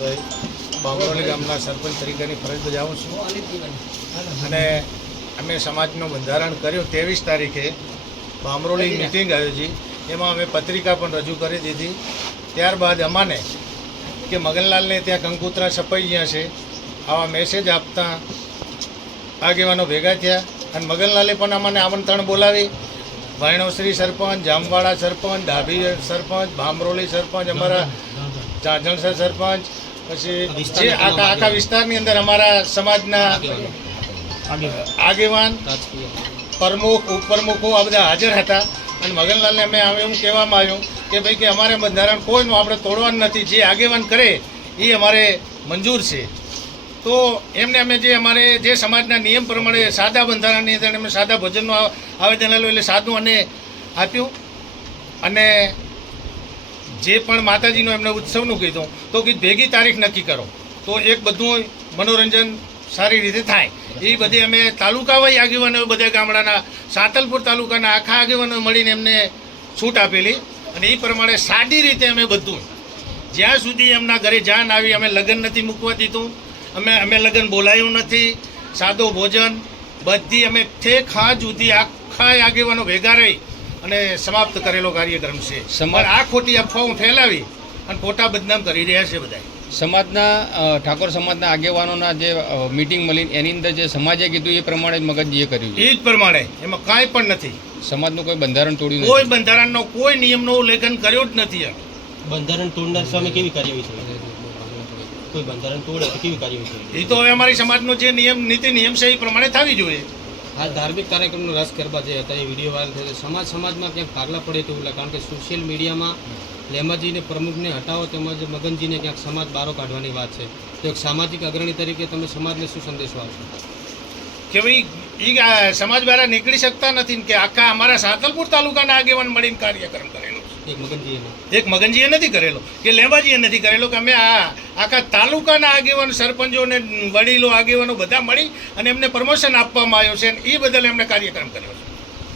ભાઈ બામરોલી ગામના સરપંચ તરીકેની ફરજ બજાવું છું અને અમે સમાજનું બંધારણ કર્યું 23 તારીખે બામરોલી મિટિંગ આયોજી એમાં અમે પત્રિકા પણ રજૂ કરી દીધી। ત્યારબાદ અમાને કે મગનલાલને ત્યાં કંકુતરા છપાઈ ગયા છે આવા મેસેજ આપતા આગેવાનો ભેગા થયા અને મગનલાલે પણ અમને આમંત્રણ બોલાવી। વાયણોશ્રી સરપંચ, જામવાડા સરપંચ, ડાભી સરપંચ, બામરોલી સરપંચ, અમારા ચાંચણસર સરપંચ, પછી જે આખા વિસ્તારની અંદર અમારા સમાજના આગેવાન, પ્રમુખ, ઉપપ્રમુખો આ બધા હાજર હતા અને મગનલાલને અમે એવું કહેવામાં આવ્યું કે ભાઈ કે અમારે બંધારણ કોઈનું આપણે તોડવાનું નથી, જે આગેવાન કરે એ અમારે મંજૂર છે। તો એમને અમે જે અમારે જે સમાજના નિયમ પ્રમાણે સાદા બંધારણની અંદર અમે સાદા ભોજનનું આવેદન આપ્યું એટલે સાદું અને આપ્યું અને જે પણ માતાજીનો એમને ઉત્સવનું કીધું તો કે ભેગી તારીખ નક્કી કરો તો એક બધું મનોરંજન સારી રીતે થાય। એ બધી અમે તાલુકાવાઈ આગેવાનો બધા ગામડાના સાંતલપુર તાલુકાના આખા આગેવાનો મળીને એમને છૂટ આપેલી અને એ પ્રમાણે સાદી રીતે અમે બધું જ્યાં સુધી એમના ઘરે જાન આવી અમે લગ્ન નથી મૂકવા દીધું, અમે લગ્ન બોલાયું નથી, સાદો ભોજન બધી અમે ઠેક હાથ સુધી આખા આગેવાનો ભેગા રહી અને સમાપ્ત કરેલો કાર્યક્રમ છે। આ ખોટી અફવાઓ ફેલાવી અને ખોટા બદનામ કરી રહ્યા છે બધા સમાજના ઠાકોર સમાજના આગેવાનોના જે મીટિંગ મળી એની અંદર જે સમાજે કીધું એ પ્રમાણે જ મગનજીએ કર્યું એ જ પ્રમાણે એમાં કાંઈ પણ નથી। સમાજનું કોઈ બંધારણ તોડ્યું કોઈ બંધારણનો કોઈ નિયમનો ઉલ્લેખન કર્યો જ નથી। બંધારણ તોડનાર સામે કેવી કાર્યવાહી છે? કોઈ બંધારણ તોડે તો કેવી કાર્યવાહી છે? એ તો હવે અમારી સમાજનો જે નીતિ નિયમ છે એ પ્રમાણે થવી જોઈએ। આ ધાર્મિક કાર્યક્રમનો રસ ગરબા જે હતા એ વિડીયો વાયરલ થયો સમાજમાં ક્યાંક ભાગલા પડે તેવું લાગે, કારણ કે સોશિયલ મીડિયામાં લેમાજીને પ્રમુખને હટાવો તેમજ મગનજીને ક્યાંક સમાજ બારો કાઢવાની વાત છે, તો એક સામાજિક અગ્રણી તરીકે તમે સમાજને શું સંદેશો આપશો? કે ભાઈ એ સમાજ દ્વારા નીકળી શકતા નથી કે આખા અમારા સાંતલપુર તાલુકાના આગેવાન મળીને કાર્યક્રમ કરેલો એક મગનજીએ નથી કરેલો કે લેમાજીએ નથી કરેલો કે અમે આખા તાલુકાના આગેવાન સરપંચોને વડીલો આગેવાનો બધા મળી અને એમને પ્રમોશન આપવામાં આવ્યો છે અને એ બદલ એમને કાર્યક્રમ કર્યો છે।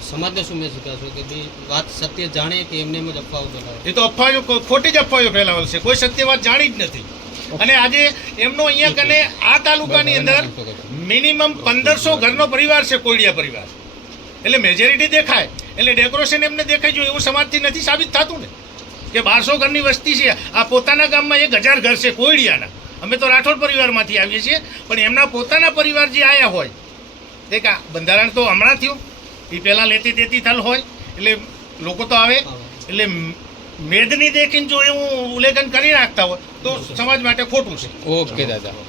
સમાજને શું મેસેજ કહેશો કે ભાઈ વાત સત્ય જાણે કે એમને એમ જ અફવાઓ ફેલાવે? એ તો અફવાઓ ખોટી જ અફવાઓ ફેલાવેલ છે, કોઈ સત્ય વાત જાણી જ નથી। અને આજે એમનો અહીંયા કને આ તાલુકાની અંદર મિનિમમ 1500 ઘરનો પરિવાર છે, કોળિયા પરિવાર, એટલે મેજોરિટી દેખાય એટલે ડેકોરેશન એમને દેખાય જોઈએ એવું સમાજથી નથી સાબિત થતું ને કે 1200 ઘરની વસ્તી છે। આ પોતાના ગામમાં 1000 ઘર છે કોળિયાના, અમે તો રાઠોડ પરિવારમાંથી આવીએ છીએ પણ એમના પોતાના પરિવાર જે આવ્યા હોય એક બંધારણ તો હમણાં થયું, એ પહેલાં લેતી દેતી થલ હોય એટલે લોકો તો આવે એટલે મેદની દેખીને જો એવું ઉલ્લેખન કરી નાખતા હોય તો સમાજ માટે ખોટું છે। ઓકે દાદા।